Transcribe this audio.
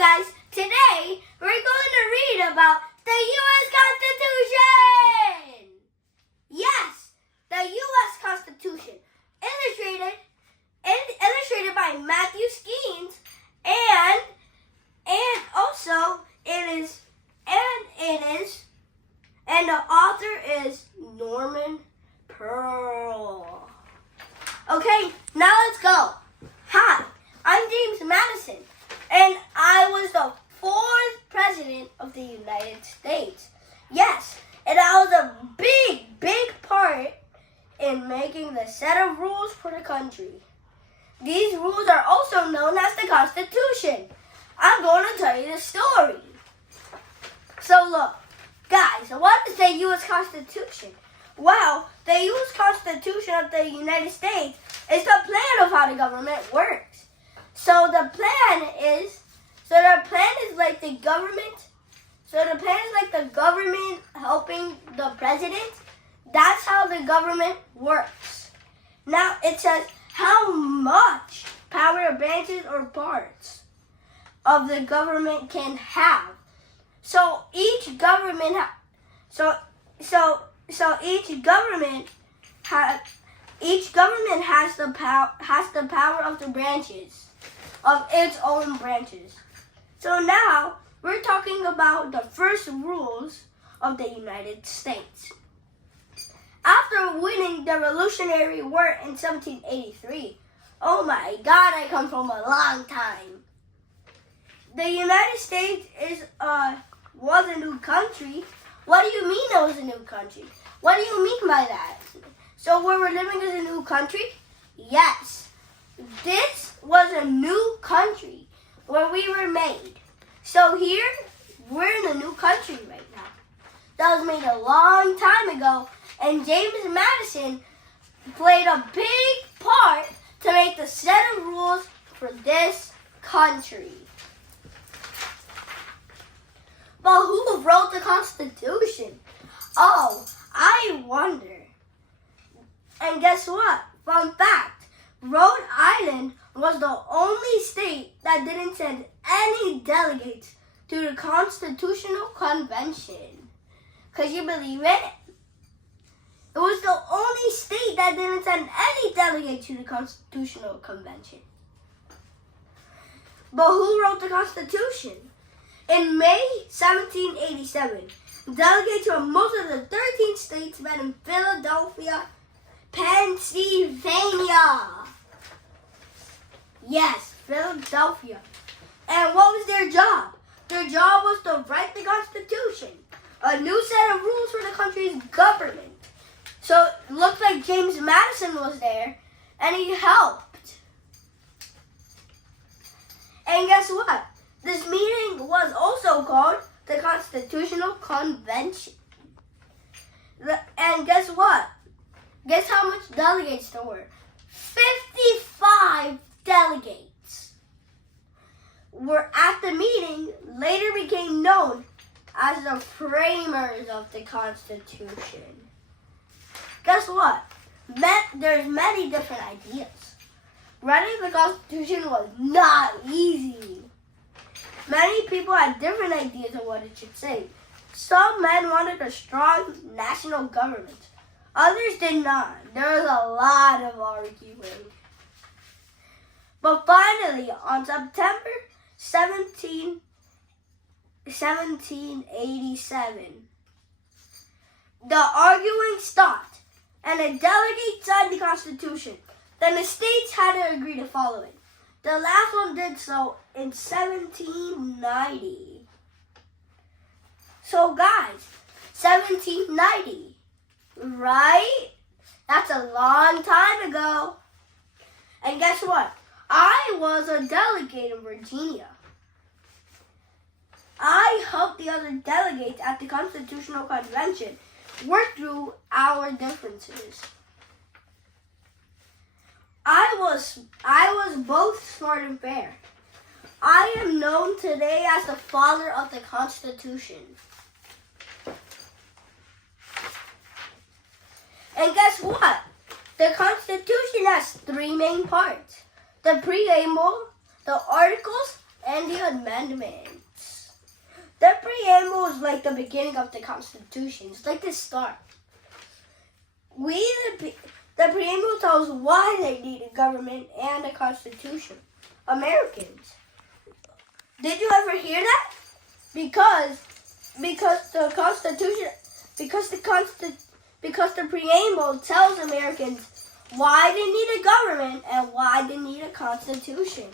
Hi guys, today we're going to read about the U.S. Constitution! Yes, the U.S. Constitution, illustrated by Matthew Skeens, and the author is Norman Pearl. Okay, now let's go. Hi, I'm James Madison, and I was the 4th President of the United States. Yes, and I was a big part in making the set of rules for the country. These rules are also known as the Constitution. I'm going to tell you the story. So look, guys, what is the U.S. Constitution? Well, the U.S. Constitution of the United States is the plan of how the government works. So the plan is like the government. So the plan is like the government helping the president. That's how the government works. Now it says how much power branches or parts of the government can have. So each government has the power of the branches of its own branches. So now we're talking about the first rules of the United States. After winning the Revolutionary War in 1783, oh my God, I come from a long time. The United States was a new country. What do you mean it was a new country? What do you mean by that? So where we're living is a new country? Yes. This was a new country where we were made. So here, we're in a new country right now. That was made a long time ago, and James Madison played a big part to make the set of rules for this country. But who wrote the Constitution? Oh, I wonder. And guess what? Fun fact, Rhode Island was the only state that didn't send any delegates to the Constitutional Convention. Could you believe it? It was the only state that didn't send any delegates to the Constitutional Convention. But who wrote the Constitution? In May 1787, delegates from most of the 13 states met in Philadelphia, Pennsylvania. Yes, Philadelphia. And what was their job? Their job was to write the Constitution, a new set of rules for the country's government. So it looked like James Madison was there, and he helped. And guess what? This meeting was also called the Constitutional Convention. And guess what? Guess how much delegates there were? 55 delegates were at the meeting, later became known as the framers of the Constitution. Guess what? There's many different ideas. Writing the Constitution was not easy. Many people had different ideas of what it should say. Some men wanted a strong national government. Others did not. There was a lot of arguing. But finally, on September 1787, the arguing stopped, and the delegates signed the Constitution. Then the states had to agree to follow it. The last one did so in 1790. So guys, 1790, right? That's a long time ago. And guess what? I was a delegate in Virginia. I helped the other delegates at the Constitutional Convention work through our differences. I was both smart and fair. I am known today as the father of the Constitution. And guess what? The Constitution has 3 main parts: the preamble, the articles, and and the amendments. The preamble is like the beginning of the Constitution. It's like the start. The preamble tells why they need a government and a constitution. Americans. Did you ever hear that? Because the Constitution, because the preamble tells Americans why they need a government and why they need a constitution.